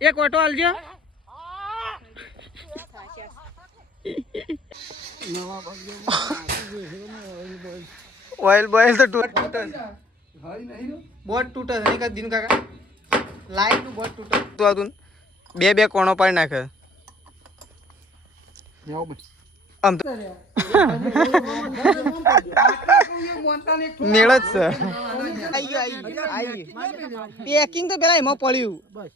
એક auto આલજો. Oil boil तो टूटा बोट टूटा नहीं का दिन काका लाइट नु बोट टूटा तो अजून बे बे कोणो पाड नाखे आम मेळच પેકિંગ તો પેલા એમાં પડ્યું બસ.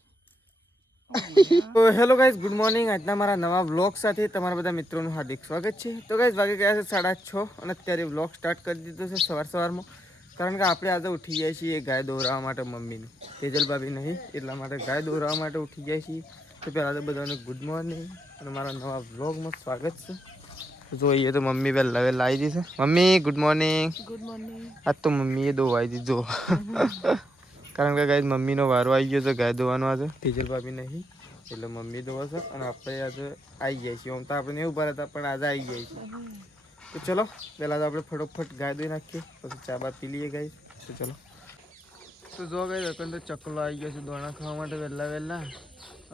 તો હેલો ગાઈઝ, ગુડ મોર્નિંગ. આજના મારા નવા વ્લોગ સાથે તમારા બધા મિત્રોનું હાર્દિક સ્વાગત છે. તો ગાઈઝ વાગે ગયા છે 6:30 અને અત્યારે વ્લોગ સ્ટાર્ટ કરી દીધો છે સવારમાં, કારણ કે આપણે આજે ઉઠી ગયા છીએ ગાય દોરાવવા માટે. મમ્મીનું તેજલ ભાભી નહીં એટલા માટે ગાય દોરાવવા માટે ઉઠી ગયા છીએ. તો પહેલાં તો બધાને ગુડ મોર્નિંગ અને મારા નવા વ્લોગમાં સ્વાગત છે. જોઈએ તો મમ્મી પહેલાં આવી દીધી છે. Mummy good morning. Good morning. આજ તો મમ્મીએ દોવાઈ દીધો કારણ કે ગાય મમ્મીનો વારો આવી ગયો છે ગાય દોવાનો. આજે તેજલ ભાભી નહીં એટલે મમ્મી દોવા છે અને આપણે આજે આવી જાય છીએ. આમ તો આપણે નહીં ઉભા હતા પણ આજે આવી જાય છીએ. તો ચલો પહેલાં તો આપણે ફટોફટ ગાય દોઈ નાખીએ, પછી ચા બા પી લઈએ ગાય. તો ચલો. તો જો ગાય અકન તો ચકલો આવી ગયો છે દોણા ખાવા માટે વહેલા.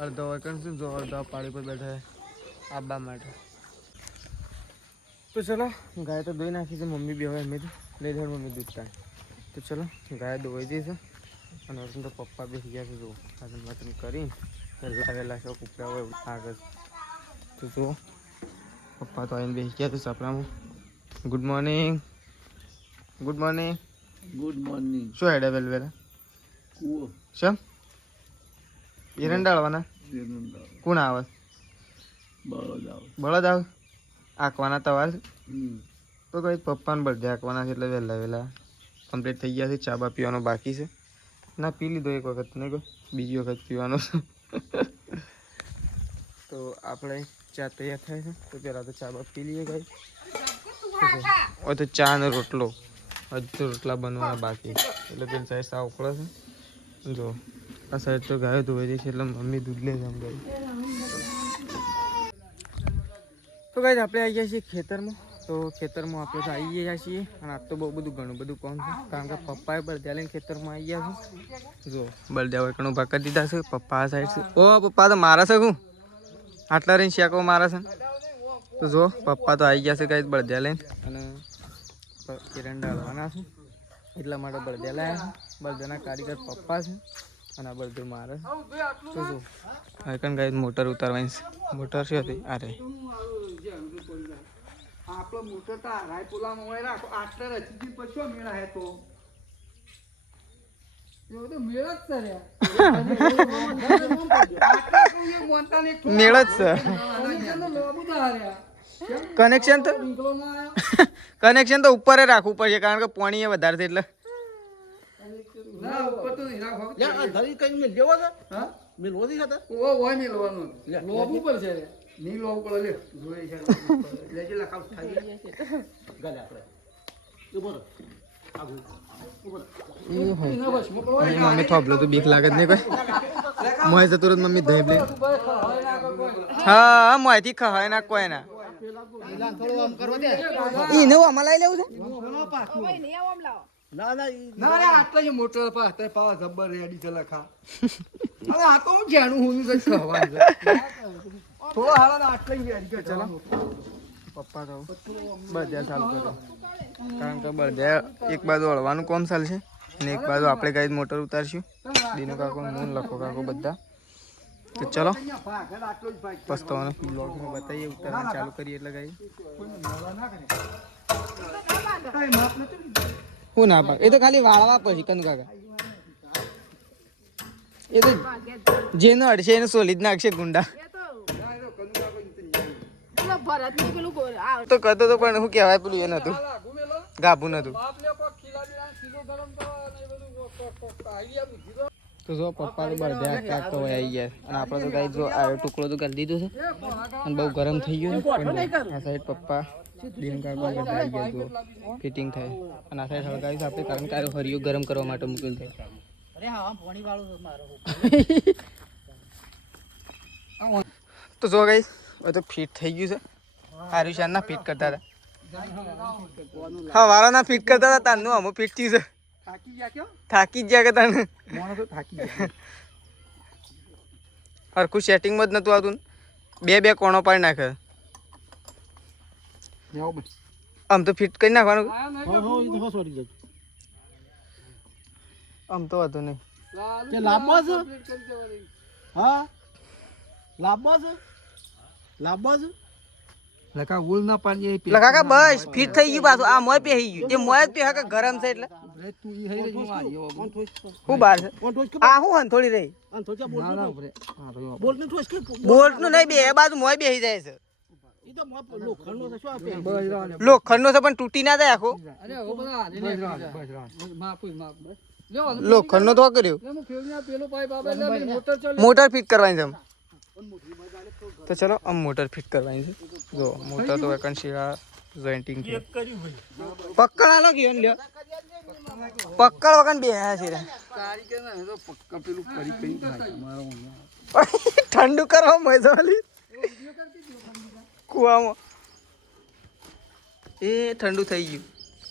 અડધો અકન છે જો અડધા પાડી પર બેઠા આબા માટે. તો ચલો ગાય તો દોઈ નાખી છે. મમ્મી બી હવે એમ લઈ દે મમ્મી દૂધ ટાઈમ. તો ચલો ગાય દોવાઈ દઈ છે અને અર્જુન તો પપ્પા બેસી ગયા છે. જો આજન વાતન કરીને વહેલા શોખ ઉપરા હોય આગળ. તો જુઓ પપ્પા તો આવીને બેસી ગયા છે સાપડામાં. Good morning. Good morning. Good morning. શું હેડે વેલવેલા કુવો શેમ એરંડાળવાના કોણ આવે? બળદ આવે આંકવાના તવાર. તો કઈ પપ્પાને બળદે આંકવાના છે એટલે વહેલા કમ્પ્લીટ થઈ ગયા છે. ચા બા પીવાનો બાકી છે. ના પી લીધો એક વખત, નહીં કોઈ બીજી વખત પીવાનો છે. તો આપણે ચા તૈયાર થાય છે. તો પહેલાં તો ચા બા પી લઈએ ગાઈ. હવે તો ચા ને રોટલો હજુ તો રોટલા બનવાના બાકી એટલે પેલી સાઈડ સાવ ઉકળે છે. જો આ સાઈડ તો ગાયો ધોઈ દે છે એટલે મમ્મી દૂધ લે છે આમ ગાઈ. તો ગાઈ આપણે આવી ગયા છીએ ખેતરમાં. તો ખેતરમાં આપણે તો આવી ગયા છીએ અને આજ તો બહુ બધું ઘણું બધું કામ છે, કારણ કે પપ્પાએ બળદિયા લઈને ખેતરમાં આવી ગયા છે. જો બળદિયા ઘણું ભાગ કરી દીધા છે. પપ્પા આ સાઈડ છે. ઓ પપ્પા તો મારા છે. હું આટલા રહીને શેકો મારા છે. તો જો પપ્પા તો આવી ગયા છે ગાઈ બળદિયા લઈને અને એરંડા હળવાના છે એટલા માટે બળદિયા લાવ્યા છે. બળદિયાના કારીગર પપ્પા છે અને આ બળદિયું મારે છે. તો જો હવે ગાઈ મોટર ઉતારવાની છે. મોટર શું હતી? અરે આપણો મોટર તો રાયપુલામાં હોય રાખો. આટલા રચી પછી મેળા હે તો મેળ જ છે. કનેક્શન તો ઉપર રાખવું પડશે કારણ કે પાણી એ વધારે છે એટલે મમ્મી થોપલો તો બીક લાગે જ નહીં કોઈ. મોય જતું રત મમ્મી દહીં લે. હા મોયથી ખવાય ના કોઈ ના એને આમાં લઈ લેવું છે. ના રે આટલા જ મોટર પાવા જબર રેડી છે લખા. હવે આ તો હું જાણું હું ખવાય છે થોડો હાલા આટલા રેડી. ચલો પપ્પા કહું બળદિયા ચાલુ કરો કારણ કે બળદિયા એક બાજુ હળવાનું કોમ ચાલશે અને એક બાજુ આપણે ગાઈ મોટર ઉતારશું. દીનો કાકો હું લખો કાકો બધા. તો ચલો પસ્તાવાનો બ્લોગમાં બતાવીએ ઉતારવાનું ચાલુ કરીએ એટલે ગાઈ હું ના પાક. એ તો ખાલી વાળવા પછી કંદ કાકા એ તો જેનો અડશે એને સોલી જ નાખશે ગુંડા. તો કરતો તો પણ શું કહેવાય પેલું એ નતું ગાભું નતું. તો જો પપ્પા તો બળદિયા કાઢતો હોય આવી ગયા અને આપણે તો ગાઈ જો આ ટુકડો તો કરી દીધો છે અને બહુ ગરમ થઈ ગયું છે. આ સાઈડ પપ્પા દિન કાઢવા બધા આવી ગયા જો ફિટિંગ થાય અને આ સાઈડ હળગાવી આપણે કારણ કે હરિયો ગરમ કરવા માટે મૂકેલ થાય. તો જો ગાઈ હવે તો ફિટ થઈ ગયું છે. આરુષાન ના ફિટ કરતા હતા. હા વાળા ના ફિટ કરતા હતા તારનું અમુક ફિટ થયું છે. થાકી જ ગયા કે તને હરખું સેટિંગમાં જ નહોતું આવતું. બે કોણો પાડી નાખે. આમ તો ફિટ કરી નાખવાનું. આમ તો વાંધો નહીં. લકા ઉલ ના પાડીએ કાકા બસ ફિટ થઈ ગયું પાછું. આ મોય પહેરી ગયું. એ મોય જ પહે કે ગરમ છે એટલે તું ઈ હઈ રહી આવ્યો હું બહાર છે. આ હું હંથોડી રહી. બોલ્ટ નું નહીં બે એ બાજુ મોય બેસી જાય છે. લોખંડ નો છે પણ તૂટી ના જાય આખો. લોખંડ નો તો કર્યું. મોટર ફિટ કરવાની છે. તો ચલો આમ મોટર ફિટ કરવાની છે. જો મોટર તો કન્સીલા જોઈન્ટિંગ છે. પકડ આલો ગયો ને લ્યો. પકડ વગર બે છે ઠંડુ કરવા મજા વાલી કુવામાં એ ઠંડુ થઈ ગયું.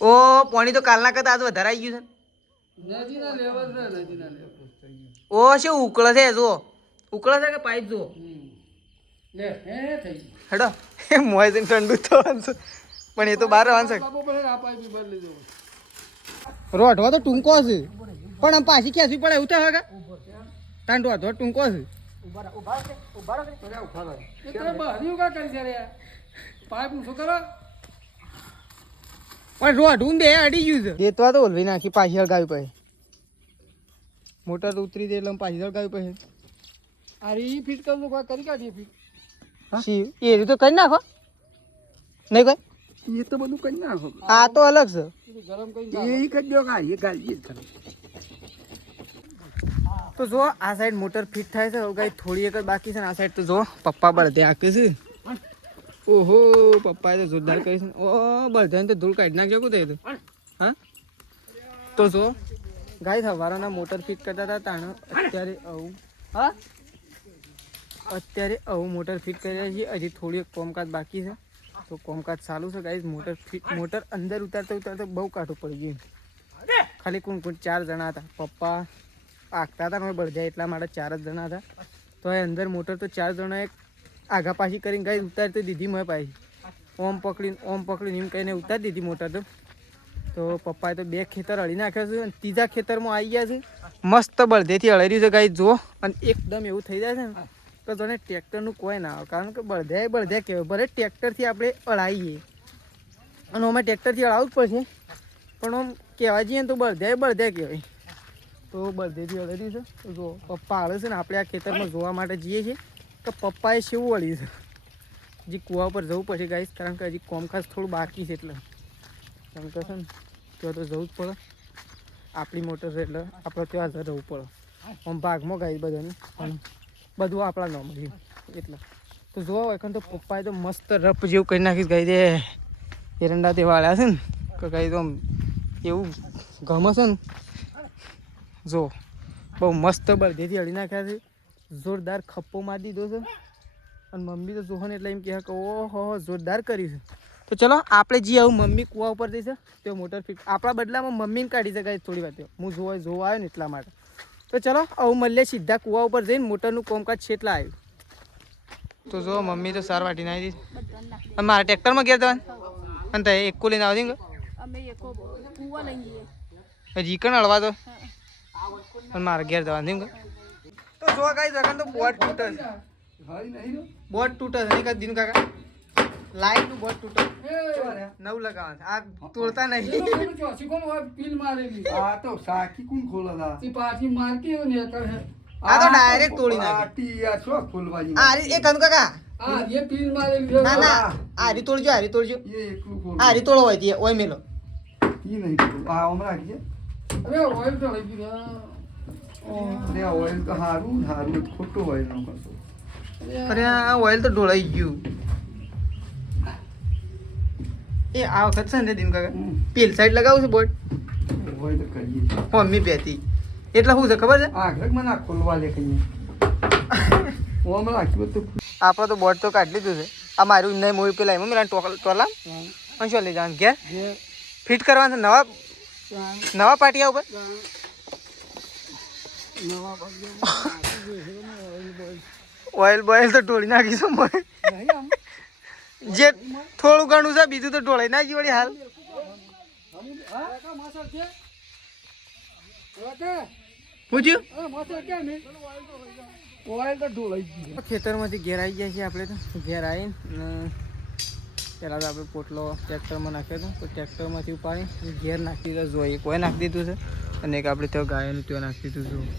ઓ પાણી તો કાલના કરતા આજ વધારે આવી ગયું છે. ઓ શું ઉકળે છે જો. ઉકળે છે કે પાઇપ જો. હેડો એ મોય છે ઠંડુ થવાનું છે પણ એ તો બહાર આવવાનું છે. રોઢવા તો ટૂંકો છે પણ આમ પાછી ખેંચવી પડે એવું તો હવે તાન રોઢવા ટૂંકો છે. પણ રોઢવું બે અડી ગયું છે. દેતવા તો ઓલવી નાખી પાછી હળગાવી પછી. મોટર ઉતરી દે એટલે પાછી હળગાવી પછી. અરે ઈ ફિટ કરવું કરી કાઢીએ ફિટ. એ તો કરી નાખો નહીં કોઈ. એ તો બધું કરી નાખો. આ તો અલગ છે. ગરમ કરી એ કરી દો કા એ ગાલી જ તો જો આ સાઈડ મોટર ફિટ થાય છે. ગાઈ થોડી એક જ બાકી છે ને આ સાઈડ તો જો પપ્પા બળદે આકે છે. ઓહો પપ્પાએ તો જોરદાર કરી છે. ઓ બળદાને તો ધૂળ કાઢી નાખજો કું થયું હા. તો જો ગાઈ સવારના મોટર ફિટ કરતા હતા તાણ અત્યારે આવું હા અત્યારે આવું મોટર ફિટ કરી રહ્યા છીએ. હજી થોડી એક કોમકાજ બાકી છે તો કોમકાજ ચાલુ છે ગાઈઝ. મોટર અંદર ઉતારતા બહુ કાઢું પડી ગયું. ખાલી કોણ 4 જણા હતા. પપ્પા આંકતા હતા ને બળજાય એટલા માટે 4 જ જણા હતા. તો એ અંદર મોટર તો 4 જણા એક આગા પાછી કરીને ગાઈઝ ઉતારી તો દીધી મેં પાછી. ઓમ પકડીને એમ કહીને ઉતારી દીધી મોટર તો પપ્પાએ તો 2 ખેતર હળી નાખ્યા છે અને 3જા ખેતરમાં આવી ગયા છે. મસ્ત બળદેથી હળી રહ્યું છે ગાઈઝ જુઓ. અને એકદમ એવું થઈ જાય છે ને તો તને ટ્રેક્ટરનું કોઈ ના આવે કારણ કે બળદે કહેવાય. ભલે ટ્રેક્ટરથી આપણે અળાવીએ અને અમે ટ્રેક્ટરથી અળાવવું જ પડશે પણ આમ કહેવા જઈએ ને તો બળદે કહેવાય. તો બળદેથી અળેરી છે. જો પપ્પા હળે છે ને આપણે આ ખેતરમાં જોવા માટે જઈએ છીએ કે પપ્પાએ શેવું હળ્યું છે. હજી કૂવા ઉપર જવું પડશે ગાઈસ કારણ કે હજી કોમકાજ થોડું બાકી છે એટલે કારણ કે છે ને ત્યાં તો જવું જ પડે. આપણી મોટર છે એટલે આપણે ત્યાં જવું પડે. આમ ભાગમાં ગાઈ બધાને પણ બધું આપણા ન મળ્યું એટલે તો જોવા હોય તો પપ્પાએ તો મસ્ત રફ જેવું કરી નાખીશ ગાઈ દે. એરંડા તે વાળ્યા છે ને કે ગાઈ તો આમ એવું ગમે છે ને જો બહુ મસ્ત બળદેથી હળી નાખ્યા છે. જોરદાર ખપ્પો મારી દીધો છે અને મમ્મી તો જોહો ને એટલે એમ કહે કે ઓહો જોરદાર કર્યું છે. તો ચલો આપણે જે આવું મમ્મી કૂવા ઉપર જઈશે તે મોટર ફિટ આપણા બદલામાં મમ્મીને કાઢી શકાય થોડી વાર. હું જોવા આવ્યો ને એટલા માટે. તો ચલો આવું મળીએ સીધા કૂવા ઉપર જઈને મોટરનું કોમકાજ છેટલા આવ્યું. તો જો મમ્મી તો સાર વાટી નાખી દીધી. મારા ટ્રેક્ટરમાં ગયા હતા અને તે એકો લઈને આવતી હજી કણ હળવા તો અને મારે ઘેર જવાનું તો જોવા કઈ જગા તો બોટ તૂટે છે. બોટ તૂટે છે નહીં દિન કાકા લાઈટ નું બોટ તૂટે નવું લગાવવાનું આ તોડતા નહીં. આ તો સાકી કોણ ખોલા પાછી મારકી ને આ તો ડાયરેક્ટ તોડી નાખી. આ શું ખોલવાની આ એ કંદ કાકા એ પીલ મારેલી ના ના આરી તોડજો એ એકલું ખોલ આરી તોડો હોય તે ઓય મેલો ઈ નહીં આ હમણાં રાખી અરે ઓઇલ તો લઈ ગયા ઓઇલ તો હારું ખોટું ઓઇલ નો કરતો. અરે આ ઓઇલ તો ઢોળાઈ ગયું. એ આ વખત છે ને દિન કાકા પેલ સાઈડ લગાવું છે બોટ ઓઇલ તો કરીએ મમ્મી બેતી એટલે શું છે ખબર છે આ ઘર મને આ ખોલવા લે કઈ ઓમ રાખ્યું તો આપણે તો બોટ તો કાઢી લીધું છે. આ મારું નહીં મોઈ પેલા એમાં મેલા ટોલા અને શું લઈ જવાનું ઘેર ફિટ કરવાનું છે નવા પાટિયા ઉપર. ઓઇલ બોઇલ તો ઢોળી નાખીશું મને નહીં આમ જે થોડું ઘણું છે બીજું તો ઢોળાઈ નાખી વળી હાલ પૂછ્યું ઓઇલ તો ઢોળાઈ ગયું. ખેતરમાંથી ઘેર આવી ગયા છીએ આપણે તો ઘેર આવીને પહેલાં તો આપણે પોટલો ટ્રેક્ટરમાં નાખ્યો હતો તો ટ્રેક્ટરમાંથી ઉપાડી ઘેર નાખી દીધો જોઈએ કોઈ નાખી દીધું છે અને એક આપણે ત્યાં ગાયોનું ત્યાં નાખી દીધું છે.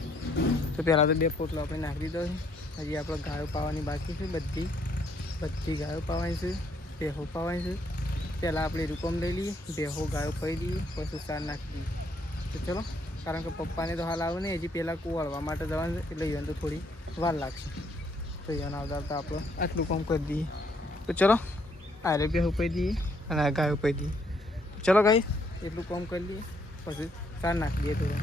તો પહેલાં તો 2 પોટલો આપણે નાખી દીધો છે. હજી આપણે ગાયો પાવાની બાકી છે. બધી ગાયો પાવાની છે, ભેહો પાવાની છે. પહેલાં આપણે રૂપમ લઈ લઈએ, ભેહો ગાયો પાઈ દઈએ, પછી સાર નાખી દઈએ. તો ચલો, કારણ કે પપ્પાને તો હાલ આવે નહીં, હજી પહેલાં કુવાળવા માટે જવાનું છે એટલે એને તો થોડી વાર લાગશે. તો એને આવતા આપણે આટલું કામ કરી દઈએ. તો ચલો, આરે ભેહો પાઈ દઈએ અને આ ગાયો પાઈ દઈએ. તો ચલો ગાઈ એટલું કામ કરી લઈએ પછી સાર નાખી દઈએ થોડા.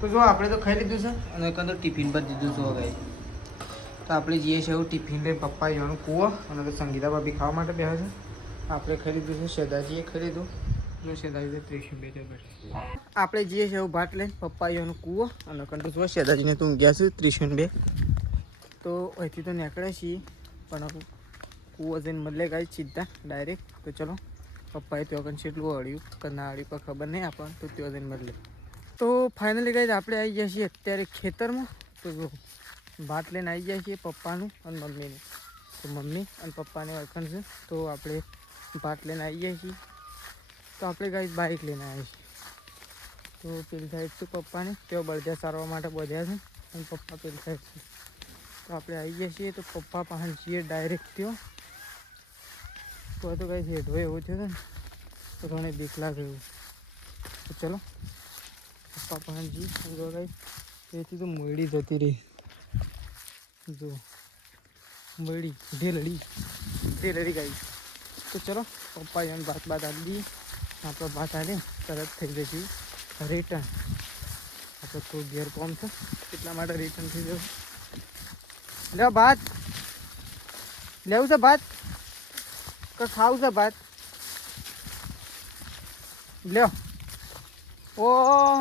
તો જો આપણે તો ખાઈ લીધું છે અને કંઈ તો ટિફિન પર દીધું છે ગાઈ. તો આપણે જઈએ છીએ એવું ટિફિન લઈને પપ્પા જવાનું કૂવો અને તો સંગીતા ભાભી ખાવા માટે બેસે છે. આપણે ખાઈ લીધું છે, શેદાજીએ ખાઈ લીધું જો શેદાજી 32 જબર. આપણે જઈએ છીએ એવું ભાત લઈને પપ્પા જવાનું કૂવો અને કંટુ જો શેદાજીને તો ઊંઘ્યા છે 32. તો અહીંથી તો નીકળ્યા છીએ પણ કૂવો જઈને મળે ગાઈ સીધા ડાયરેક્ટ. તો ચલો પપ્પાએ ત્યાં કંઈ કેટલું હળ્યું કે ના હળ્યું પણ ખબર નહીં આપણને, તો ત્યાં જઈને મળે. તો ફાઇનલી ગાઈ આપણે આવી ગયા છીએ અત્યારે ખેતરમાં. તો જો ભાત લઈને આવી જાય છે પપ્પાનું અને મમ્મીનું. તો મમ્મી અને પપ્પાને વળખણ છે તો આપણે ભાત લઈને આવી જાય છીએ. તો આપણે ગાઈ બાઇક લઈને આવ્યા છીએ. તો પેલી સાઈડ તો પપ્પાને તેઓ બળદિયા સારવા માટે બધ્યા છે અને પપ્પા પેલી સાઈડ છે. તો આપણે આવી ગયા છીએ તો પપ્પા પાસે જઈએ ડાયરેક્ટ ત્યાં. તો કાંઈ હેઠો એવું છે ને તો ઘણી બીક લાગે એવું. તો ચલો પપ્પા પાસે જઈએ. કાંઈ તેથી તો મોયડી જતી રહી જો મળી ઢેલડી ગઈ. તો ચલો પપ્પા એને બાત આપી દઈએ. આપણે બાત આવે તરત થઈ જઈશું રિટર્ન. આપણે થોડું ઘેર કોમ છે એટલા માટે રિટર્ન થઈ જવું. લ્યો ભાત લેવું છે, ભાત કે ખાવું છે ભાત? લ્યો. ઓ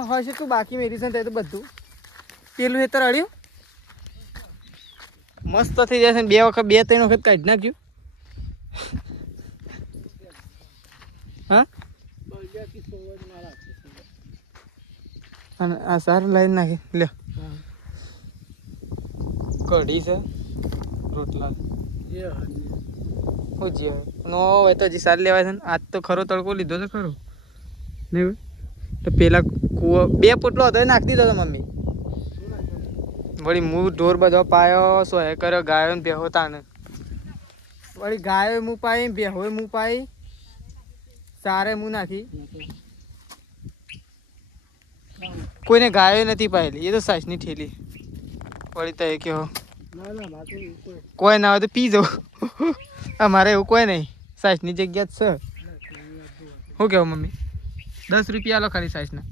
હશે તું બાકી મેરી છે તે તો બધું પેલું હેતર અડ્યું મસ્ત થઈ જશે. 2 વખત 2-3 વખત કાઢી નાખ્યું. હા અને આ સારું લાઈન નાખી લે. કઢી છે રોટલા હું જે નો હોય તો હજી સાર લેવાય છે ને. આજ તો ખરો તડકો લીધો છે ખરો નહીં તો પેલા કૂવો 2 પોટલો હતો નાખી દીધો હતો મમ્મી. વળી હું ઢોર બધો પાયો સોય કર્યો ગાયો ને બેહો તાને વળી ગાયો હું પાઈ બેહો હું પાઈ સારે હું નાખી. કોઈને ગાયો નથી પાયેલી એ તો સાસની ઠેલી વળી તો એ કહો કોઈ ના હોય તો પી જાઓ. અમારે એવું કોઈ નહીં, સાસની જગ્યા જ છે. શું કહેવું મમ્મી? 10 રૂપિયા લો ખાલી સાસના.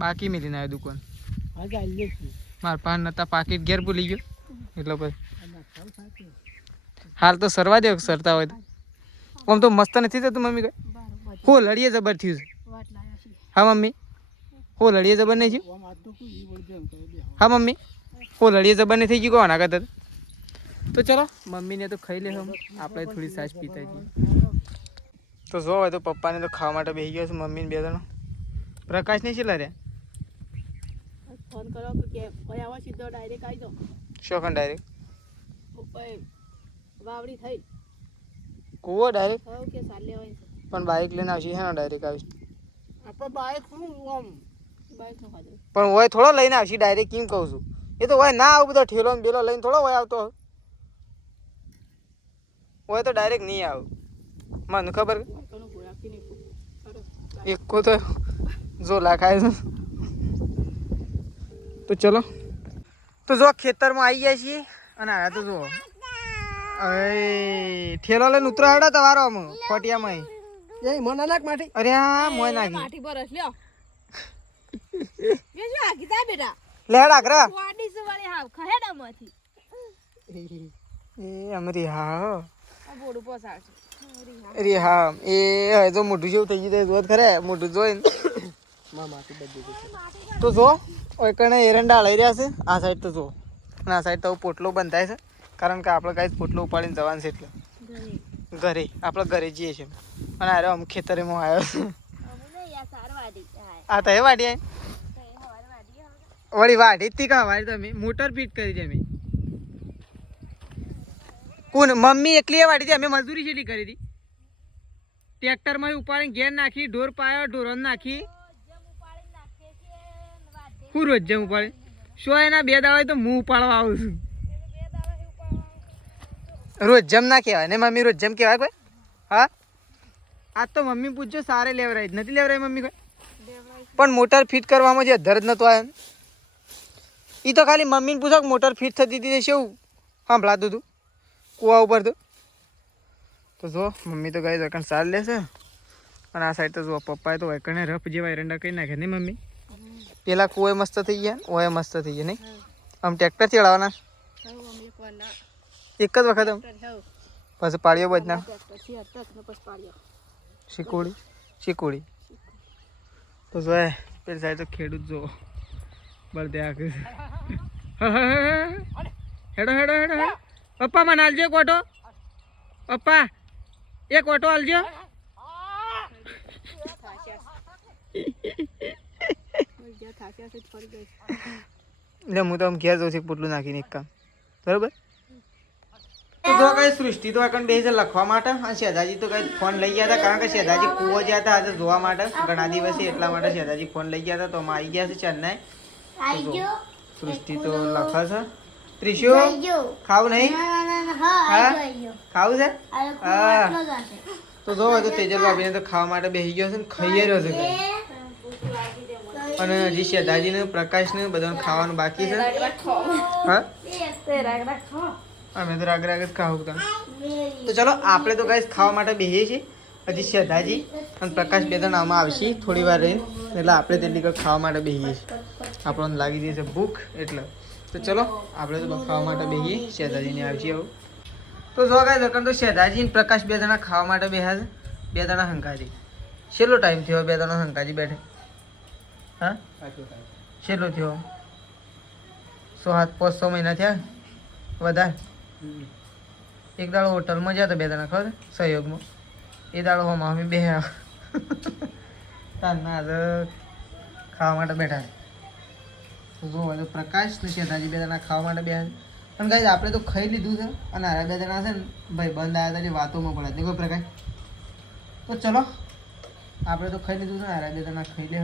બાકી મેલીને આવ્યો દુકાન. મારા પાન નતા પાકીટ ઘેર ભૂલી ગયો એટલે પછી હાલ તો સરવા દે સરતા હોય તો. આમ તો મસ્ત નથી થતું મમ્મી કઈ. હો લડીએ જબર થયું છે. હા મમ્મી હો લડીએ જબર નહીં થયું. હા મમ્મી હો લડીએ જબર નહીં થઈ ગયું કોના કરતા. તો ચલો મમ્મીને તો ખાઈ લે આપણે થોડી સાસ પીતા જઈએ. તો જો હોય તો પપ્પાને તો ખાવા માટે બેસી ગયો છે. મમ્મીને 2 જણા પ્રકાશ નહીં છેલ્લા રહ્યા ફોન કરો કે ભાઈ આવો સીધો ડાયરેક્ટ આવી જાઓ. શોખન ડાયરેક્ટ વાવડી થઈ કૂવો ડાયરેક્ટ કહું કે સાલ લેવાય છે પણ બાઇક લઈને આવશે હે ને ડાયરેક્ટ આવીશ. આપણે બાઇક શું આમ બાઈક નો ખાધો પણ હોય થોડો લઈને આવશે ડાયરેક્ટ કેમ કહું છું. એ તો હોય ના આવું બધો ઠેલો ને બેલો લઈને થોડો હોય આવતો હોય તો ડાયરેક્ટ નહીં આવું. મને ખબર કોનો ગોળાકી નહીં એકો તો જો લાખાય છે. તો ચલો તો જો ખેતરમાં આવી ગયા છીએ અને આ તો જો ઠેલો લઈને ઉતરો હેડો તમારો આમ ફોટિયામાં એ મને નાખ માટી. અરે હા મોય નાખી માટી બરસ લ્યો એ જો આકી તા બેટા લેડ આકરા વાડી સે વાળી હાવ ખહેડામાંથી એ અમરી હા આ બોડું પોસાડ છે અરે હા એ હવે તો મોઢું જેવું થઈ ગયું જોત ખરે મોઢું જોઈને માં માટી બધી તો જો ઓય કણે એરંડા લઈ રહ્યા છે આ સાઈડ તો જો અને આ સાઈડ તો પોટલો બંધાય છે કારણ કે આપણે કાંઈ પોટલો ઉપાડીને જવાનું છે એટલે ઘરે આપણે ઘરે જઈએ છીએ અને અરે આમ ખેતરેમાં આવ્યો છે આ તો એ વાડી આવી વળી વાડી જ તી કા વાડી તમે મોટર ફિટ કરી છે અમે કોણ મમ્મી એકલી વાડી હતી અમે મજદૂરી છેલ્લી કરી હતી ટ્રેક્ટરમાં ઉપાડીને ઘેર નાખી ઢોર પાયો ઢોરો નાખી હું રોજ જેમ ઉપાડે શું એના 2 દાડા તો હું ઉપાડવા આવું છું રોજ જમ ના કહેવાય ને મમ્મી રોજ જમ કહેવાય કોઈ હા આજ તો મમ્મી પૂછજો સારે લેવરાય જ નથી લેવરાય મમ્મી કોઈ પણ મોટર ફિટ કરવામાં જે દર્દ નતો આવ્યો એ તો ખાલી મમ્મીને પૂછો કે મોટર ફિટ થતી હતી શું સાંભળાતું હતું કૂવા ઉપર તો જો મમ્મી તો ગાય વૈકણ સાર લેશે અને આ સાઈડ તો જો પપ્પાએ તો વૈકણે રફ જેવા એરંડા કરી નાખે નહીં મમ્મી પેલા કૂવે મસ્ત થઈ ગયા ઓએ મસ્ત થઈ ગયા નહીં આમ ટ્રેક્ટરથી ચડાવવાના એક જ વખત આમ પછી પાડ્યો બજના શીકોડી તો જો પેલી સાઈડ તો ખેડૂત જો બળદે આખે હેડો હેડો હેડો પપ્પા મને હાલજો એક ઓટો પપ્પા એક ઓટો હાલજો એટલે હું તો આમ ઘેર જઉં છું પોટલું નાખીને એક કામ બરોબર તો કઈ સૃષ્ટિ તો આગળ બે લખવા માટે અને શેધાજી તો કઈ ફોન લઈ ગયા હતા કારણ કે શેધાજી કૂવો ગયા હતા આજે જોવા માટે ઘણા દિવસે એટલા માટે શેધાજી ફોન લઈ ગયા હતા તો અમે આવી ગયા છે ચેન્નાઈ સૃષ્ટિ તો લખે છે ત્રિશુ ખાવું નહીં હા ખાવું છે હા તો જો તો તેજલ ભાભીને તો ખાવા માટે બેસી ગયો છે ને ખાઈ રહ્યો છે અને હજી શેધાજીને પ્રકાશને બધાને ખાવાનું બાકી છે હા અમે તો રાગ રાગ જ ખાવું તો ચલો આપણે તો ગાઈસ ખાવા માટે બેસીએ છીએ હજી શેધાજી અને પ્રકાશ બે જણ આમાં આવશે થોડી વાર રહીને એટલે આપણે તેટલી ખાવા માટે બેસીએ છીએ આપણને લાગી જાય છે ભૂખ એટલે તો ચલો આપણે તો ખાવા માટે બેસીએ શેધાજીને આવશે આવું તો જો ગાઈસ અકન તો શેધાજી અને પ્રકાશ બે જણા ખાવા માટે બેસ્યા છે બે જણા હંકાજી છેલ્લો ટાઈમ થયો બે જણા હંકાજી બેઠે હા છેલ્લો થયો 500 મહિના થયા વધારે એક દાડો હોટલમાં ગયા તો બે જણા ખબર સહયોગમાં એ દાડો હો મમ્મી બે તારના ખાવા માટે બેઠા જો બધું પ્રકાશ ને શેઠાજી બે જણા ખાવા માટે બેઠા પણ ગાઈસ આપણે તો ખાઈ લીધું છે અને આ બે જણા છે ને ભાઈ બંધ આવ્યા હતા વાતોમાં પડ્યા નહીં કોઈ પ્રકાશ તો ચલો આપણે તો ખાઈ લીધું છે ને આ બે જણા ખાઈ લે